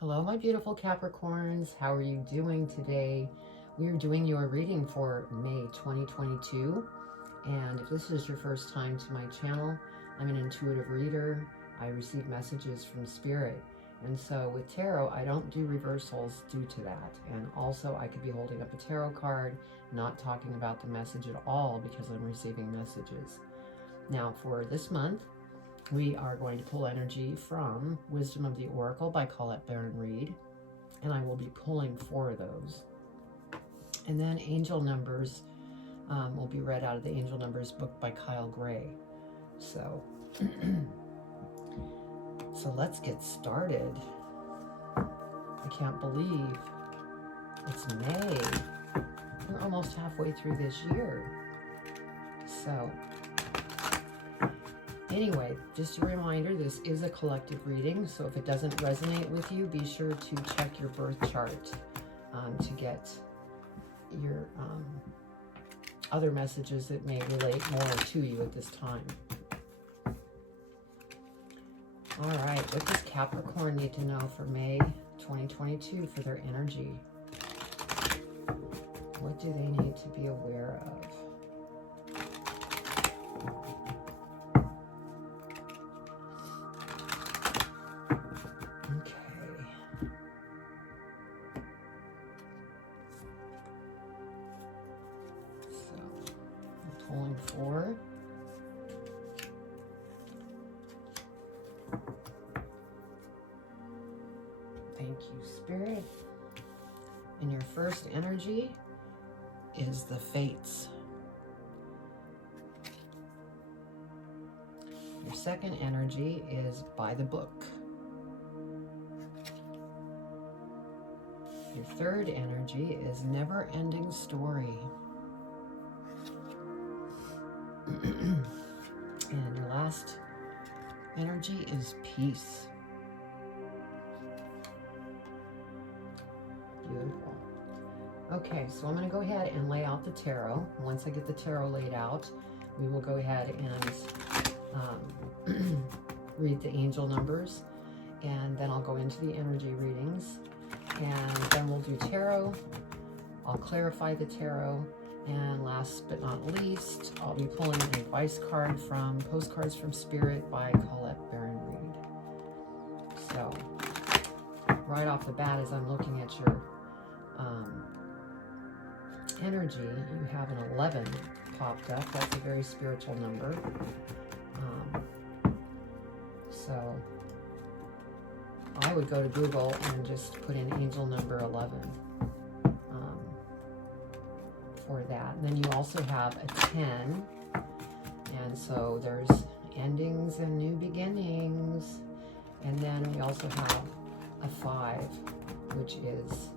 Hello, my beautiful Capricorns. How are you doing today? We are doing your reading for May 2022. And if this is your first time to my channel, I'm an intuitive reader. I receive messages from Spirit. And so with tarot, I don't do reversals due to that. And also I could be holding up a tarot card, not talking about the message at all because I'm receiving messages. Now for this month, we are going to pull energy from Wisdom of the Oracle by Colette Baron Reed, and I will be pulling 4 of those. And then angel numbers will be read out of the Angel Numbers book by Kyle Gray. So, so let's get started. I can't believe it's May. We're almost halfway through this year. So, anyway, just a reminder, this is a collective reading, so if it doesn't resonate with you, be sure to check your birth chart to get your other messages that may relate more to you at this time. All right, what does Capricorn need to know for May 2022 for their energy? What do they need to be aware of? Pulling 4. Thank you, Spirit. And your first energy is the Fates. Your second energy is by the book. Your third energy is never-ending story. And your last energy is peace. Beautiful. Okay, so I'm going to go ahead and lay out the tarot. Once I get the tarot laid out, we will go ahead and read the angel numbers, and then I'll go into the energy readings, and then we'll do tarot. I'll clarify the tarot. And last but not least, I'll be pulling an advice card from Postcards from Spirit by Colette Baron Reed. So, right off the bat, as I'm looking at your energy, you have an 11 popped up. That's a very spiritual number. So, I would go to Google and just put in angel number 11. For that. And then you also have a 10, and so there's endings and new beginnings. And then we also have a 5, which is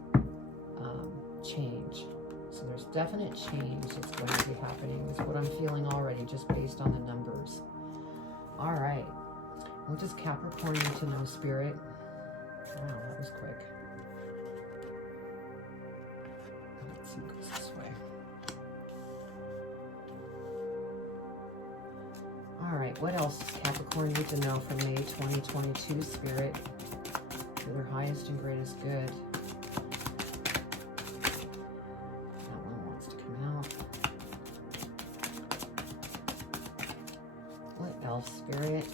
change. So there's definite change that's going to be happening, is what I'm feeling already, just based on the numbers. All right, what does Capricorn need to know, Spirit? Wow, that was quick. Let's see what goes this way. All right, what else does Capricorn need to know for May 2022, Spirit, for their highest and greatest good? That one wants to come out. What else, Spirit?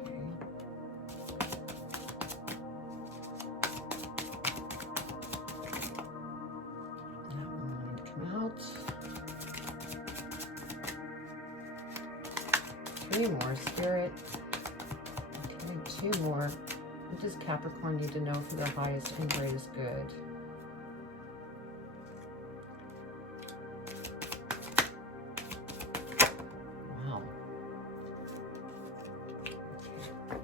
Okay. That one wanted to come out. 3 more, Spirit. Okay, 2 more. What does Capricorn need to know for their highest and greatest good? Wow. Okay. Go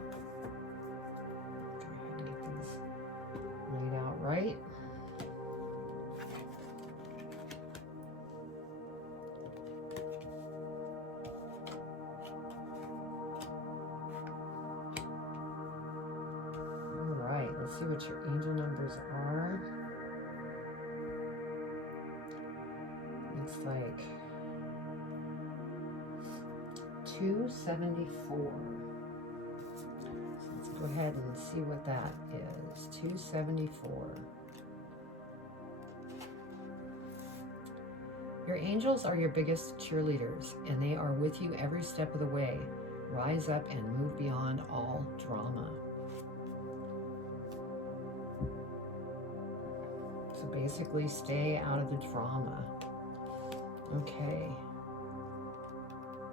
ahead and get these laid out right. Let's see what your angel numbers are. Looks like 274. So let's go ahead and see what that is. 274. Your angels are your biggest cheerleaders, and they are with you every step of the way. Rise up and move beyond all drama. So basically, stay out of the drama. Okay.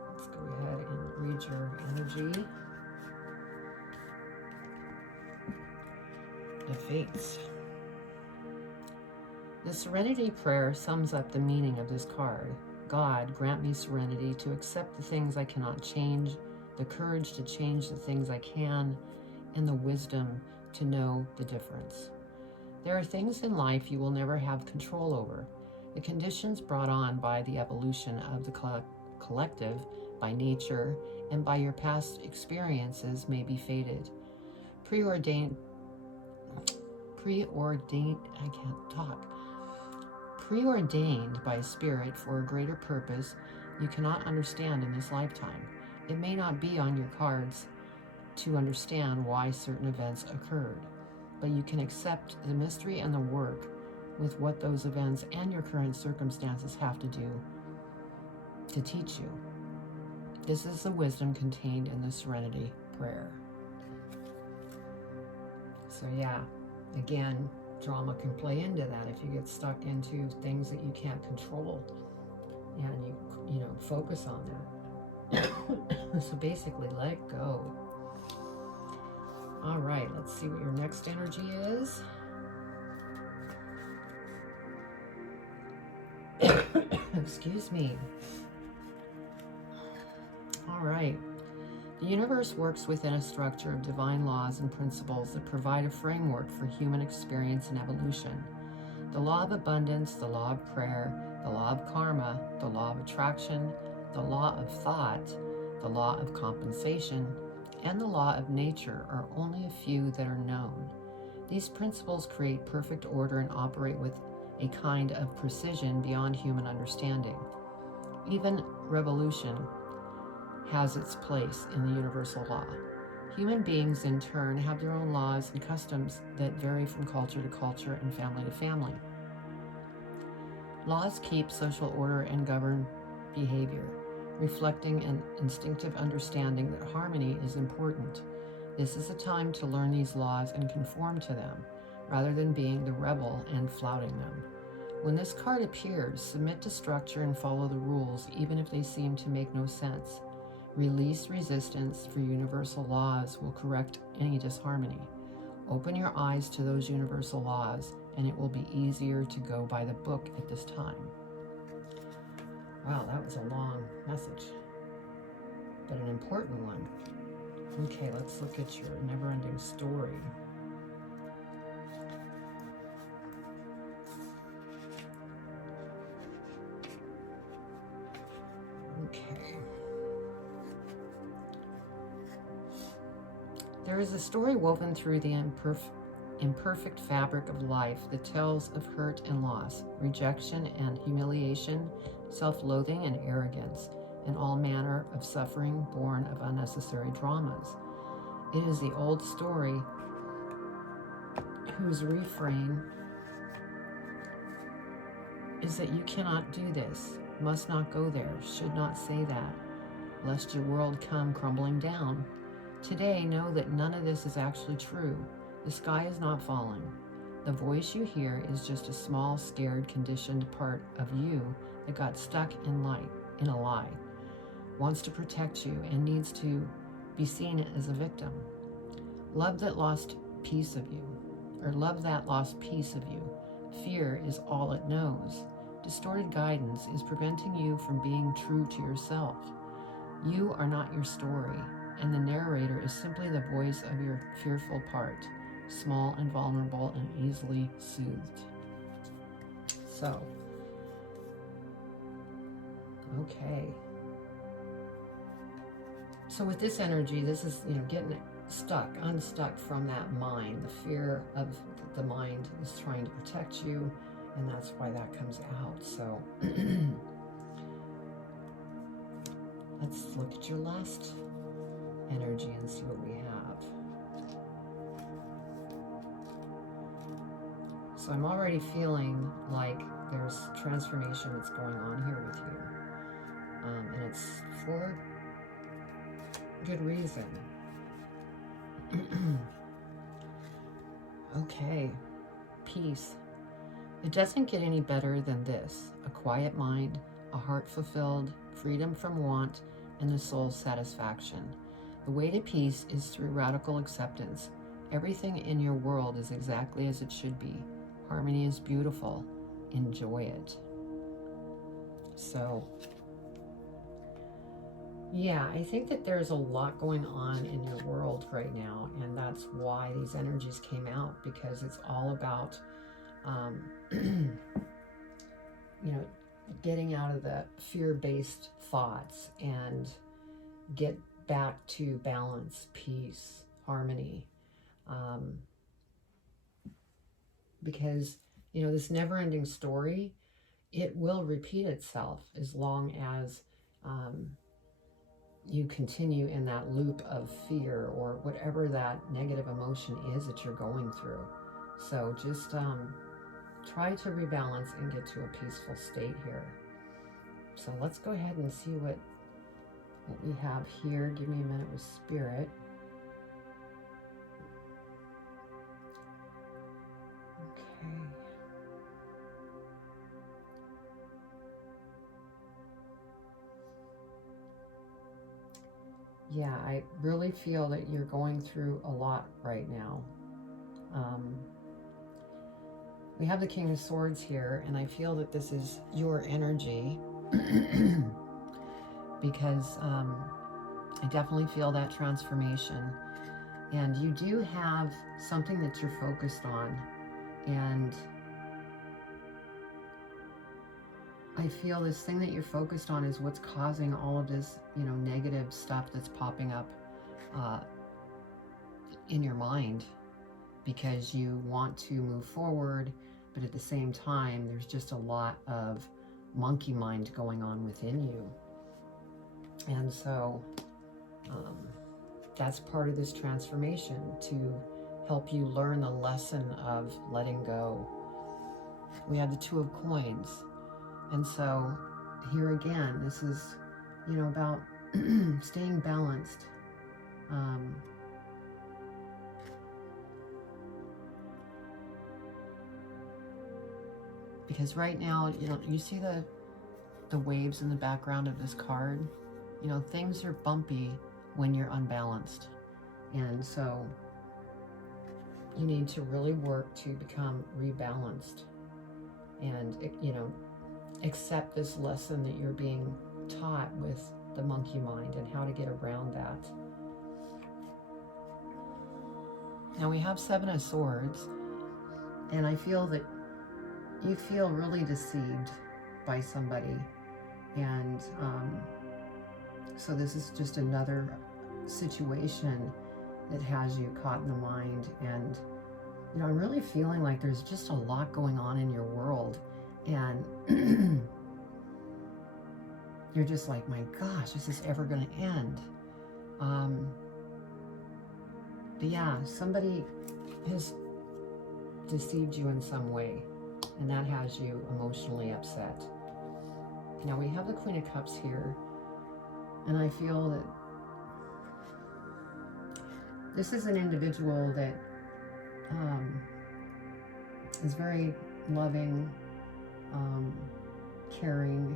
Let's go ahead and read your energy. The Fates. The Serenity Prayer sums up the meaning of this card. God, grant me serenity to accept the things I cannot change, the courage to change the things I can, and the wisdom to know the difference. There are things in life you will never have control over. The conditions brought on by the evolution of the collective, by nature, and by your past experiences may be fated. Preordained, by Spirit for a greater purpose you cannot understand in this lifetime. It may not be on your cards to understand why certain events occurred, but you can accept the mystery and the work with what those events and your current circumstances have to do to teach you. This is the wisdom contained in the Serenity Prayer. So yeah, again, drama can play into that if you get stuck into things that you can't control and you focus on that. So basically, let it go. All right, let's see what your next energy is. Excuse me. All right. The universe works within a structure of divine laws and principles that provide a framework for human experience and evolution. The law of abundance, the law of prayer, the law of karma, the law of attraction, the law of thought, the law of compensation, and the law of nature are only a few that are known. These principles create perfect order and operate with a kind of precision beyond human understanding. Even revolution has its place in the universal law. Human beings, in turn, have their own laws and customs that vary from culture to culture and family to family. Laws keep social order and govern behavior, reflecting an instinctive understanding that harmony is important. This is a time to learn these laws and conform to them, rather than being the rebel and flouting them. When this card appears, submit to structure and follow the rules, even if they seem to make no sense. Release resistance, for universal laws will correct any disharmony. Open your eyes to those universal laws, and it will be easier to go by the book at this time. Wow, that was a long message, but an important one. Okay, let's look at your never-ending story. Okay. There is a story woven through the imperfect fabric of life that tells of hurt and loss, rejection and humiliation, self-loathing and arrogance, and all manner of suffering born of unnecessary dramas. It is the old story whose refrain is that you cannot do this, must not go there, should not say that, lest your world come crumbling down. Today, know that none of this is actually true. The sky is not falling. The voice you hear is just a small, scared, conditioned part of you that got stuck in a lie, wants to protect you, and needs to be seen as a victim. Love that lost piece of you, or love that lost piece of you. Fear is all it knows. Distorted guidance is preventing you from being true to yourself. You are not your story, and the narrator is simply the voice of your fearful part, small and vulnerable and easily soothed. So, okay. So with this energy, this is, getting unstuck from that mind. The fear of the mind is trying to protect you, and that's why that comes out. So let's look at your last energy and see what we have. So I'm already feeling like there's transformation that's going on here with you. And it's for good reason. Okay, peace. It doesn't get any better than this. A quiet mind, a heart fulfilled, freedom from want, and the soul's satisfaction. The way to peace is through radical acceptance. Everything in your world is exactly as it should be. Harmony is beautiful. Enjoy it. So, yeah, I think that there's a lot going on in your world right now, and that's why these energies came out, because it's all about, you know, getting out of the fear-based thoughts and get back to balance, peace, harmony. Because, you know, this never-ending story, it will repeat itself as long as you continue in that loop of fear or whatever that negative emotion is that you're going through. So just try to rebalance and get to a peaceful state here. So let's go ahead and see what we have here. Give me a minute with Spirit. Okay. Yeah, I really feel that you're going through a lot right now. We have the King of Swords here, and I feel that this is your energy because I definitely feel that transformation. And you do have something that you're focused on, and I feel this thing that you're focused on is what's causing all of this, you know, negative stuff that's popping up in your mind, because you want to move forward, but at the same time, there's just a lot of monkey mind going on within you. And so that's part of this transformation, to help you learn the lesson of letting go. We have the Two of Coins. And so here again, this is, you know, about staying balanced. Because right now, you know, you see the waves in the background of this card. You know, things are bumpy when you're unbalanced. And so you need to really work to become rebalanced and, you know, accept this lesson that you're being taught with the monkey mind and how to get around that. Now we have Seven of Swords, and I feel that you feel really deceived by somebody. And so this is just another situation that has you caught in the mind. And, you know, I'm really feeling like there's just a lot going on in your world. And you're just like, my gosh, is this ever going to end? But yeah, somebody has deceived you in some way, and that has you emotionally upset. Now we have the Queen of Cups here, and I feel that this is an individual that is very loving, caring.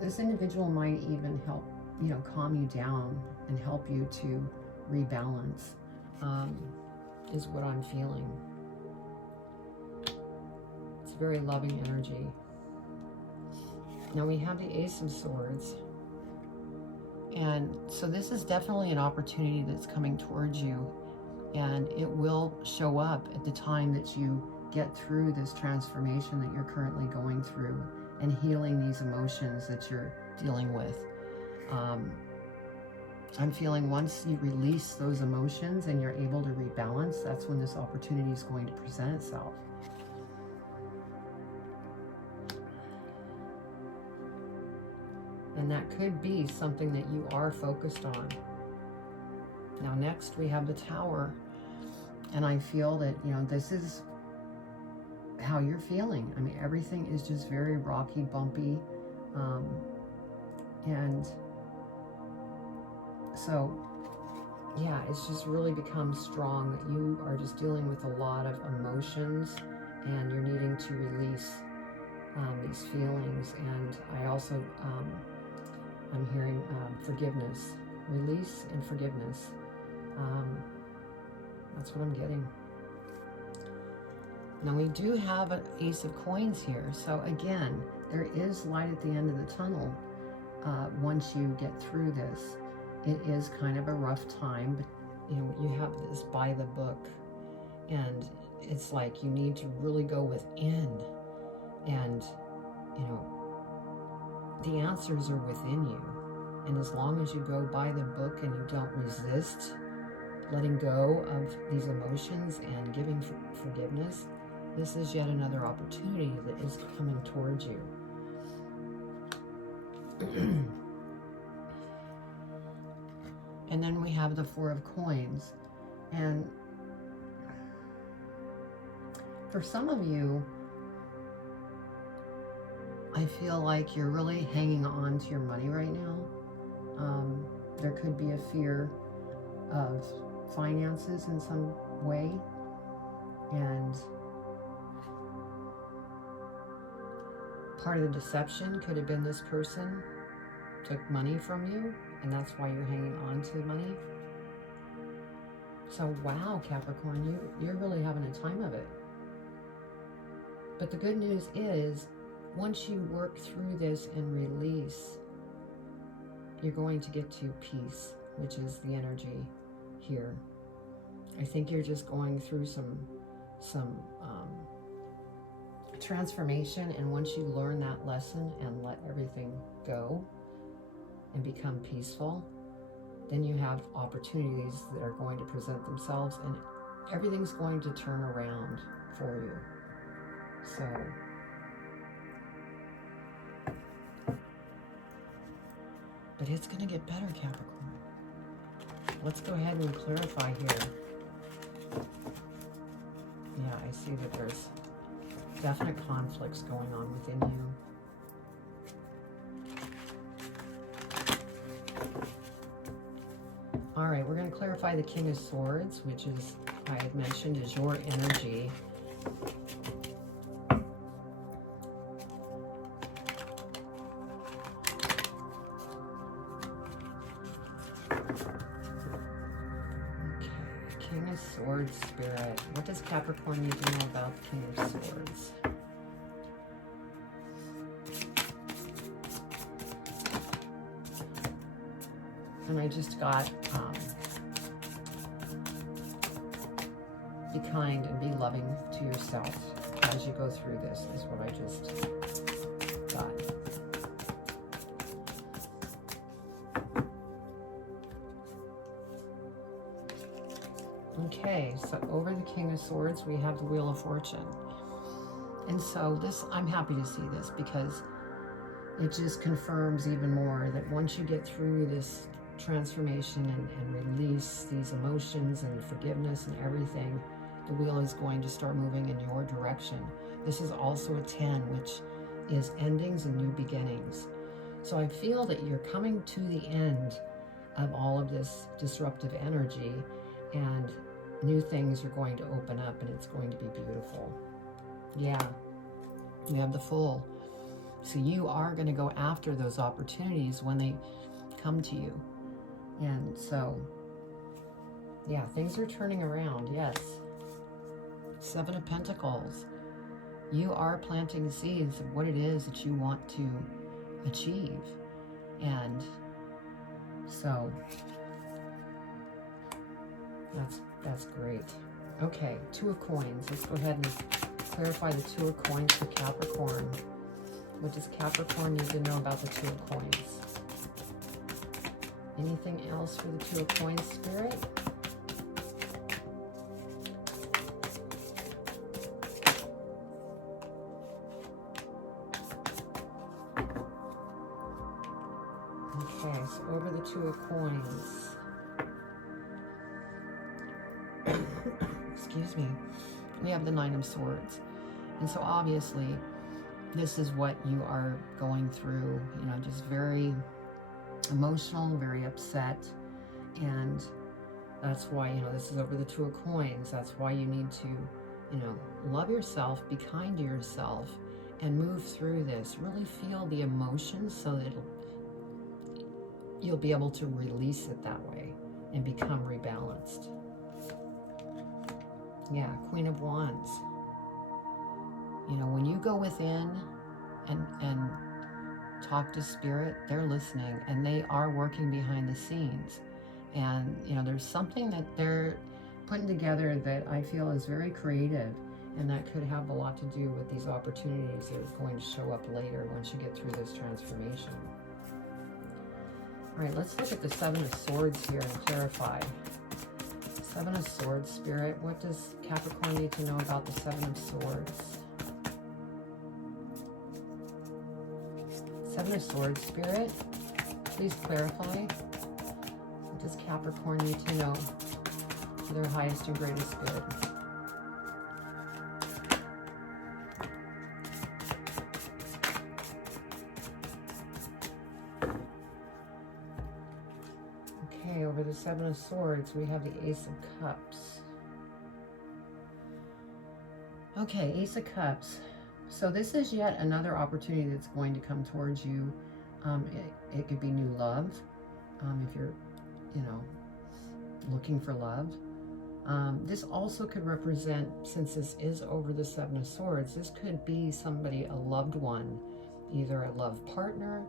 This individual might even help, you know, calm you down and help you to rebalance, is what I'm feeling. It's very loving energy. Now we have the Ace of Swords. And so this is definitely an opportunity that's coming towards you, and it will show up at the time that you get through this transformation that you're currently going through and healing these emotions that you're dealing with. I'm feeling once you release those emotions and you're able to rebalance, that's when this opportunity is going to present itself. And that could be something that you are focused on. Now next we have the Tower. And I feel that, you know, this is how you're feeling. I mean, everything is just very rocky, bumpy. And so, yeah, it's just really become strong that you are just dealing with a lot of emotions and you're needing to release these feelings. And I also, I'm hearing forgiveness, release and forgiveness. That's what I'm getting. Now we do have an Ace of Coins here. So again, there is light at the end of the tunnel once you get through this. It is kind of a rough time, but you know, you have this by the book, and it's like you need to really go within, and you know, the answers are within you. And as long as you go by the book and you don't resist letting go of these emotions and giving forgiveness, this is yet another opportunity that is coming towards you. And then we have the Four of Coins. And for some of you, I feel like you're really hanging on to your money right now. There could be a fear of finances in some way. And part of the deception could have been this person took money from you, and that's why you're hanging on to the money. So wow, Capricorn, you're really having a time of it. But the good news is, once you work through this and release, you're going to get to peace, which is the energy here. I think you're just going through some transformation, and once you learn that lesson and let everything go and become peaceful, then you have opportunities that are going to present themselves, and everything's going to turn around for you. So but it's going to get better, Capricorn. Let's go ahead and clarify here. Yeah, I see that there's definite conflicts going on within you. All right, we're going to clarify the King of Swords, which is, I had mentioned, is your energy. King of Swords Spirit. What does Capricorn need to know about the King of Swords? And I just got, be kind and be loving to yourself as you go through this, is what I just got. Okay, so over the King of Swords, we have the Wheel of Fortune. And so this, I'm happy to see this because it just confirms even more that once you get through this transformation and release these emotions and forgiveness and everything, the wheel is going to start moving in your direction. This is also a 10, which is endings and new beginnings. So I feel that you're coming to the end of all of this disruptive energy, and new things are going to open up, and it's going to be beautiful. Yeah, you have the Fool. So you are going to go after those opportunities when they come to you. And so, yeah, things are turning around, yes. 7 of Pentacles. You are planting seeds of what it is that you want to achieve. And so that's great. Okay, 2 of Coins. Let's go ahead and clarify the 2 of Coins for Capricorn. What does Capricorn need to know about the 2 of Coins? Anything else for the 2 of Coins, Spirit? Okay, so over the 2 of Coins. excuse me, we have the Nine of Swords. And so obviously this is what you are going through, you know, just very emotional, very upset. And that's why, you know, this is over the Two of Coins. That's why you need to, you know, love yourself, be kind to yourself, and move through this. Really feel the emotions so that you'll be able to release it that way and become rebalanced. Yeah, Queen of Wands. You know, when you go within and talk to Spirit, they're listening and they are working behind the scenes. And, you know, there's something that they're putting together that I feel is very creative, and that could have a lot to do with these opportunities that are going to show up later once you get through this transformation. All right, let's look at the Seven of Swords here and clarify. Seven of Swords, Spirit, what does Capricorn need to know about the Seven of Swords? Seven of Swords, Spirit, please clarify. What does Capricorn need to know for their highest and greatest good? Okay, over the Seven of Swords, we have the Ace of Cups. Okay, Ace of Cups. So this is yet another opportunity that's going to come towards you. It could be new love, if you're, you know, looking for love. This also could represent, since this is over the Seven of Swords, this could be somebody, a loved one, either a love partner,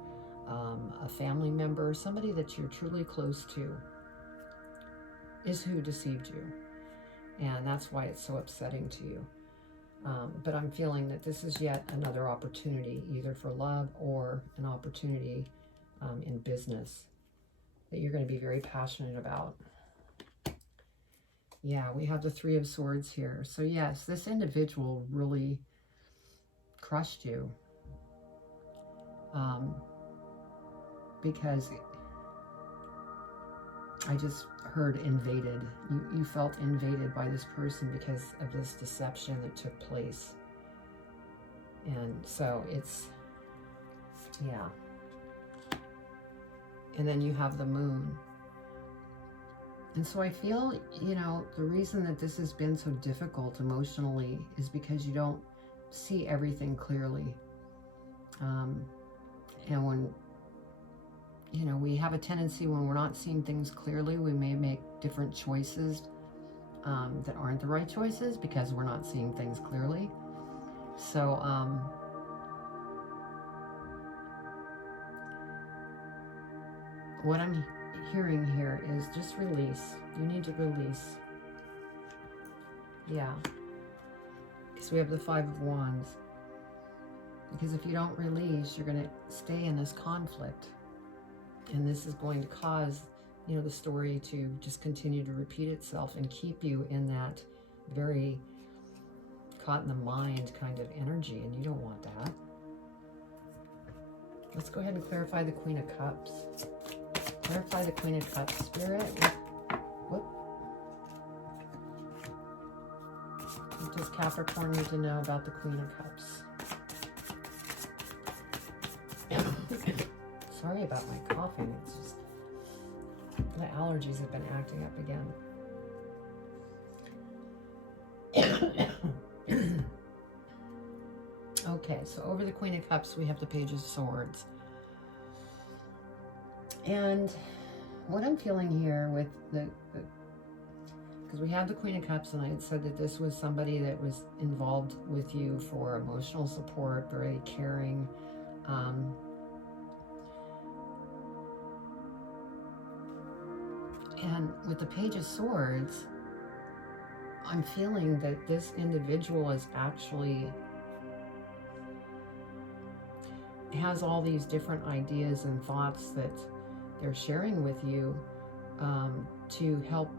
a family member, somebody that you're truly close to is who deceived you. And that's why it's so upsetting to you. But I'm feeling that this is yet another opportunity, either for love or an opportunity in business that you're going to be very passionate about. Yeah, we have the Three of Swords here. So yes, this individual really crushed you. Because I just heard invaded. You felt invaded by this person because of this deception that took place. And so it's, yeah. And then you have the Moon. And so I feel, you know, the reason that this has been so difficult emotionally is because you don't see everything clearly. And when, you know, we have a tendency when we're not seeing things clearly, we may make different choices that aren't the right choices because we're not seeing things clearly. So, what I'm hearing here is just release. You need to release. Yeah. Because we have the Five of Wands. Because if you don't release, you're going to stay in this conflict. And this is going to cause, you know, the story to just continue to repeat itself and keep you in that very caught in the mind kind of energy. And you don't want that. Let's go ahead and clarify the Queen of Cups. Clarify the Queen of Cups, Spirit. Whoop. What does Capricorn need to know about the Queen of Cups? Sorry about my coughing. It's just the allergies have been acting up again. Okay, so over the Queen of Cups, we have the Page of Swords. And what I'm feeling here with because we have the Queen of Cups, and I had said that this was somebody that was involved with you for emotional support, very caring. And with the Page of Swords, I'm feeling that this individual is actually has all these different ideas and thoughts that they're sharing with you to help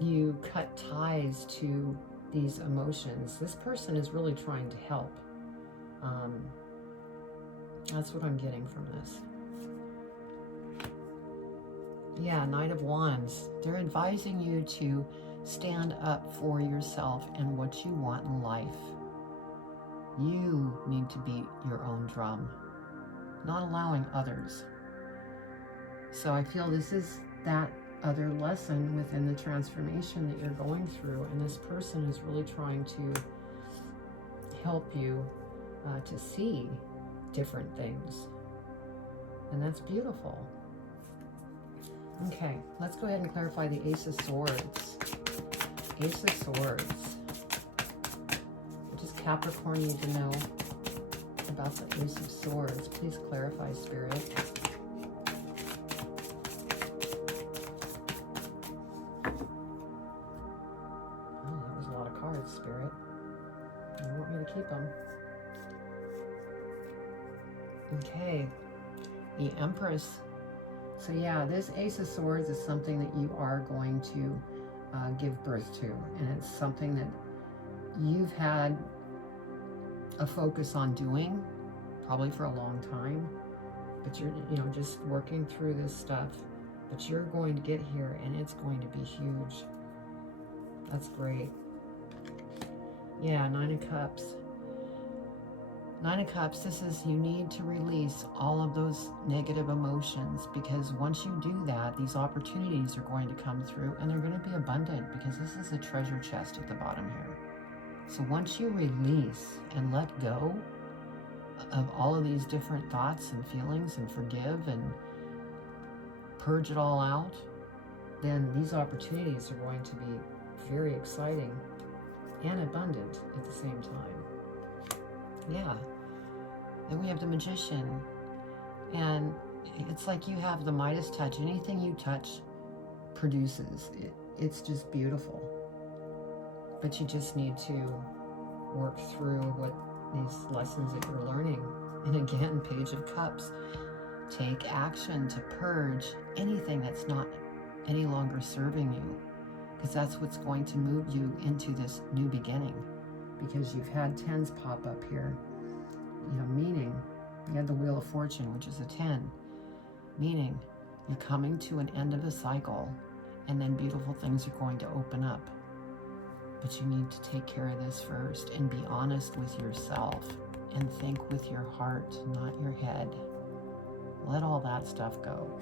you cut ties to these emotions. This person is really trying to help. That's what I'm getting from this. Yeah, Knight of Wands. They're advising you to stand up for yourself and what you want in life. You need to beat your own drum, not allowing others. So I feel this is that other lesson within the transformation that you're going through, and this person is really trying to help you to see different things, and that's beautiful. Okay, let's go ahead and clarify the Ace of Swords. Ace of Swords. What does Capricorn need to know about the Ace of Swords? Please clarify, Spirit. Oh, that was a lot of cards, Spirit. You want me to keep them. Okay, the Empress. So yeah, this Ace of Swords is something that you are going to give birth to, and it's something that you've had a focus on doing probably for a long time, but you're just working through this stuff, but you're going to get here and it's going to be huge. That's great. Yeah, Nine of Cups. Nine of Cups, this is, you need to release all of those negative emotions, because once you do that, these opportunities are going to come through and they're going to be abundant, because this is a treasure chest at the bottom here. So once you release and let go of all of these different thoughts and feelings and forgive and purge it all out, then these opportunities are going to be very exciting and abundant at the same time. Yeah. Then we have the Magician, and it's like you have the Midas touch. Anything you touch produces. It's just beautiful. But you just need to work through what these lessons that you're learning. And again, Page of Cups. Take action to purge anything that's not any longer serving you, because that's what's going to move you into this new beginning. Because you've had 10s pop up here. Meaning, you had the Wheel of Fortune, which is a 10, meaning you're coming to an end of a cycle, and then beautiful things are going to open up. But you need to take care of this first and be honest with yourself and think with your heart, not your head. Let all that stuff go.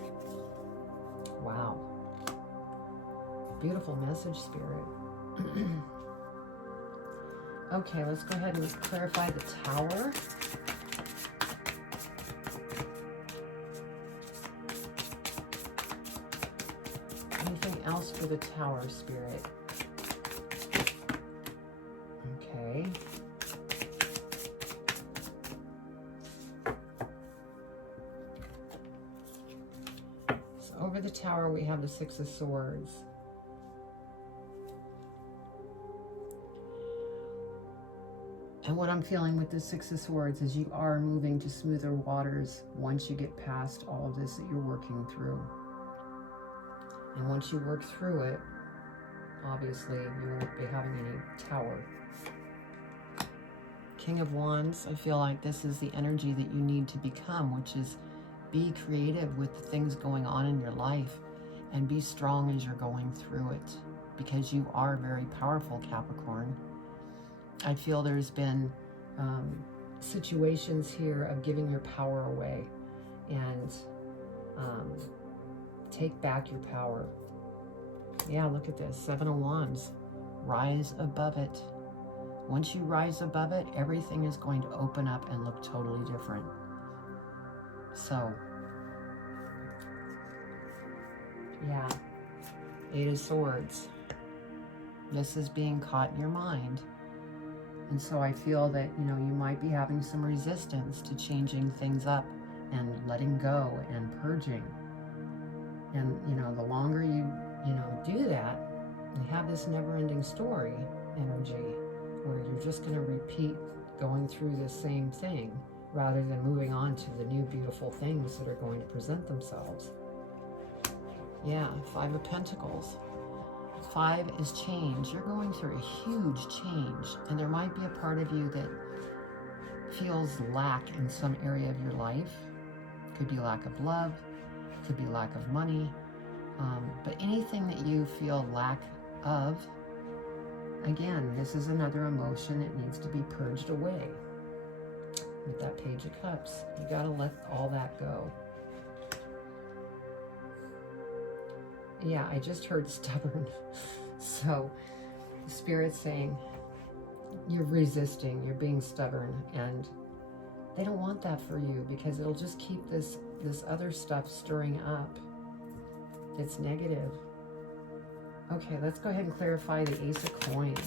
Wow. Beautiful message, Spirit. Okay, let's go ahead and clarify the Tower. Anything else for the Tower, Spirit? Okay. So over the Tower, we have the Six of Swords. And what I'm feeling with the Six of Swords is you are moving to smoother waters once you get past all of this that you're working through. And once you work through it, obviously you won't be having any Tower. King of Wands, I feel like this is the energy that you need to become, which is be creative with the things going on in your life and be strong as you're going through it, because you are very powerful, Capricorn. I feel there's been situations here of giving your power away, and take back your power. Yeah, look at this. Seven of Wands. Rise above it. Once you rise above it, everything is going to open up and look totally different. So, yeah. Eight of Swords. This is being caught in your mind. And so I feel that, you might be having some resistance to changing things up and letting go and purging. And, the longer you, do that, you have this never-ending story energy where you're just going to repeat going through the same thing rather than moving on to the new beautiful things that are going to present themselves. Yeah, Five of Pentacles. 5 is change. You're going through a huge change, and there might be a part of you that feels lack in some area of your life. Could be lack of love, could be lack of money, but anything that you feel lack of, again, this is another emotion that needs to be purged away. With that Page of Cups, you got to let all that go. Yeah, I just heard stubborn. So the Spirit's saying you're resisting, you're being stubborn, and they don't want that for you because it'll just keep this other stuff stirring up. It's negative. Okay, let's go ahead and clarify the Ace of Coins.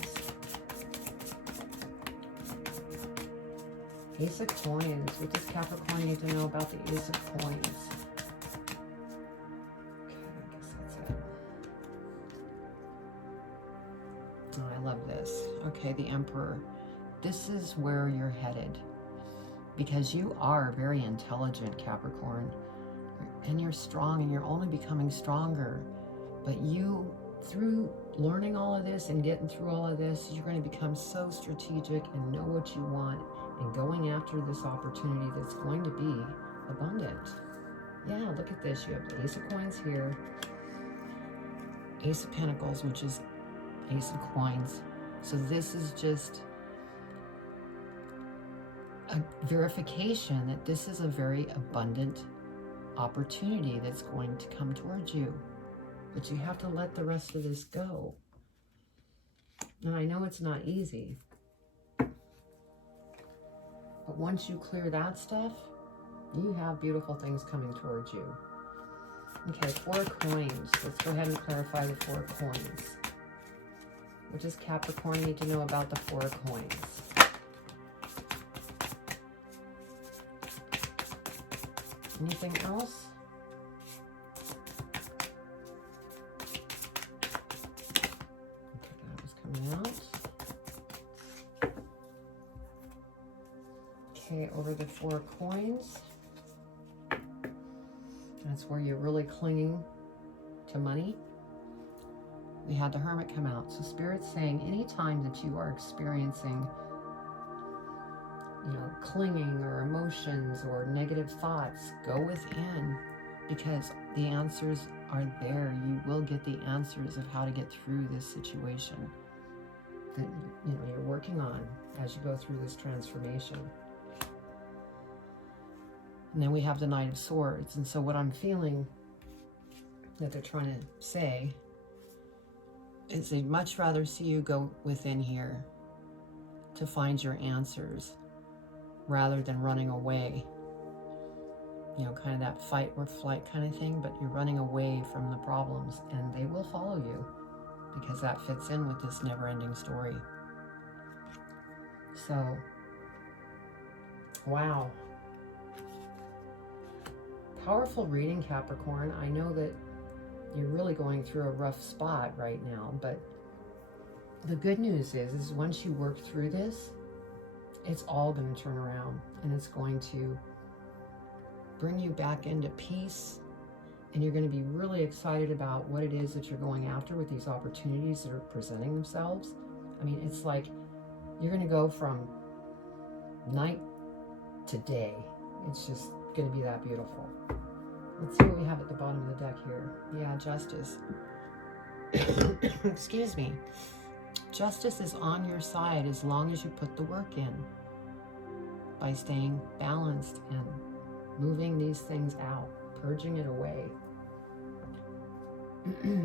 Ace of Coins. What does Capricorn need to know about the Ace of Coins? Okay, I guess that's it. Oh, I love this. Okay, the Emperor. This is where you're headed. Because you are very intelligent, Capricorn. And you're strong, and you're only becoming stronger. But you, through learning all of this and getting through all of this, you're going to become so strategic and know what you want and going after this opportunity that's going to be abundant. Yeah, look at this. You have the Ace of Coins here. Ace of Pentacles, which is Ace of Coins. So this is just a verification that this is a very abundant opportunity that's going to come towards you. But you have to let the rest of this go. And I know it's not easy. But once you clear that stuff, you have beautiful things coming towards you. Okay, 4 coins. Let's go ahead and clarify the 4 coins. What does Capricorn need to know about the 4 coins? Anything else? Okay, over the 4 coins. That's where you're really clinging to money. We had the Hermit come out. So Spirit's saying anytime that you are experiencing, clinging or emotions or negative thoughts, go within, because the answers are there. You will get the answers of how to get through this situation that you're working on as you go through this transformation. And then we have the Knight of Swords. And so what I'm feeling that they're trying to say is they'd much rather see you go within here to find your answers rather than running away. Kind of that fight or flight kind of thing, but you're running away from the problems, and they will follow you because that fits in with this never-ending story. So, wow. Powerful reading, Capricorn. I know that you're really going through a rough spot right now, but the good news is once you work through this, it's all going to turn around, and it's going to bring you back into peace, and you're going to be really excited about what it is that you're going after with these opportunities that are presenting themselves. I mean, it's like you're going to go from night to day. It's just going to be that beautiful. Let's see what we have at the bottom of the deck here. Yeah, Justice. Excuse me. Justice is on your side as long as you put the work in by staying balanced and moving these things out, purging it away. Let's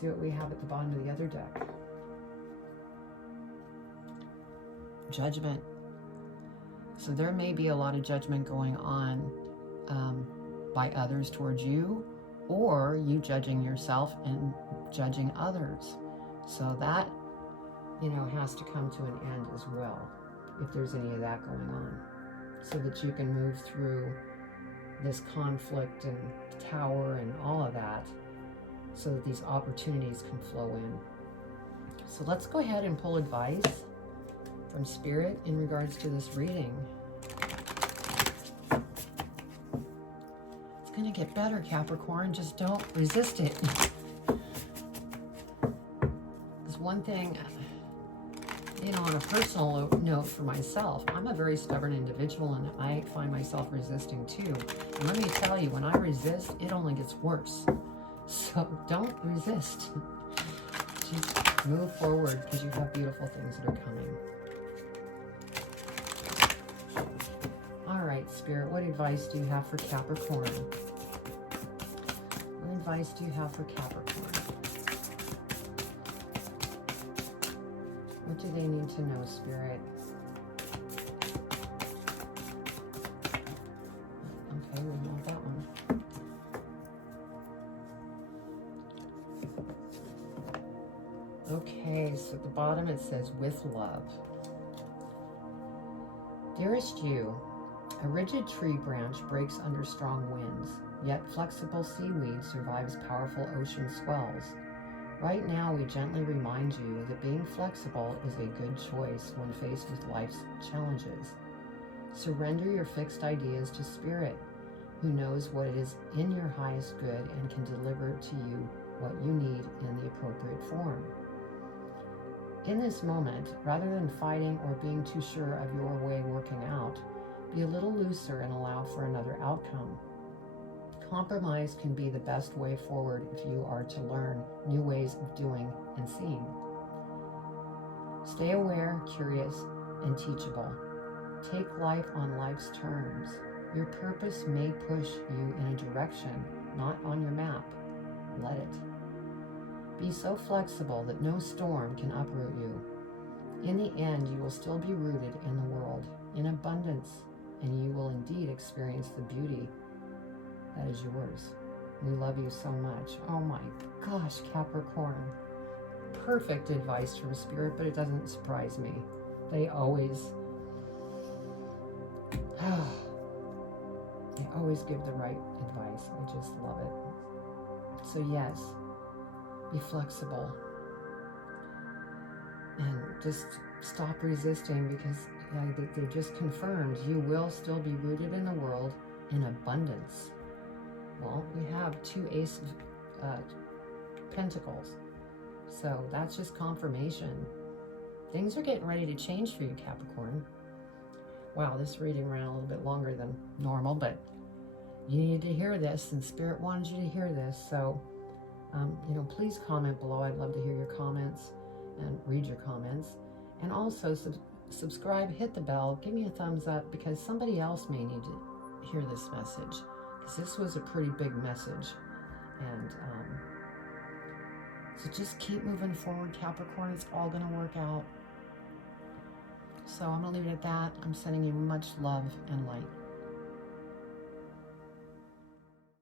see what we have at the bottom of the other deck. Judgment. So there may be a lot of judgment going on by others towards you, or you judging yourself and judging others. So that, has to come to an end as well, if there's any of that going on, so that you can move through this conflict and tower and all of that, so that these opportunities can flow in. So let's go ahead and pull advice from Spirit in regards to this reading. It's going to get better, Capricorn. Just don't resist it. There's one thing, on a personal note for myself, I'm a very stubborn individual, and I find myself resisting too. And let me tell you, when I resist, it only gets worse. So don't resist. Just move forward because you have beautiful things that are coming. All right, Spirit, what advice do you have for Capricorn? What advice do you have for Capricorn? What do they need to know, Spirit? Okay, we want that one. Okay, so at the bottom it says, with love. Dearest you, a rigid tree branch breaks under strong winds, yet flexible seaweed survives powerful ocean swells. Right now, we gently remind you that being flexible is a good choice when faced with life's challenges. Surrender your fixed ideas to Spirit, who knows what is in your highest good and can deliver to you what you need in the appropriate form. In this moment, rather than fighting or being too sure of your way working out, be a little looser and allow for another outcome. Compromise can be the best way forward if you are to learn new ways of doing and seeing. Stay aware, curious, and teachable. Take life on life's terms. Your purpose may push you in a direction not on your map. Let it. Be so flexible that no storm can uproot you. In the end, you will still be rooted in the world, in abundance, and you will indeed experience the beauty that is yours. We love you so much. Oh my gosh, Capricorn. Perfect advice from Spirit, but it doesn't surprise me. They always give the right advice. I just love it. So yes, be flexible and just stop resisting, because they just confirmed you will still be rooted in the world in abundance. Well, we have 2 Ace of Pentacles, so that's just confirmation. Things are getting ready to change for you, Capricorn. Wow, this reading ran a little bit longer than normal, but you needed to hear this, and Spirit wanted you to hear this. So, please comment below. I'd love to hear your comments and read your comments. And also subscribe, hit the bell, give me a thumbs up, because somebody else may need to hear this message, because this was a pretty big message. And so just keep moving forward, Capricorn. It's all going to work out. So I'm going to leave it at that. I'm sending you much love and light.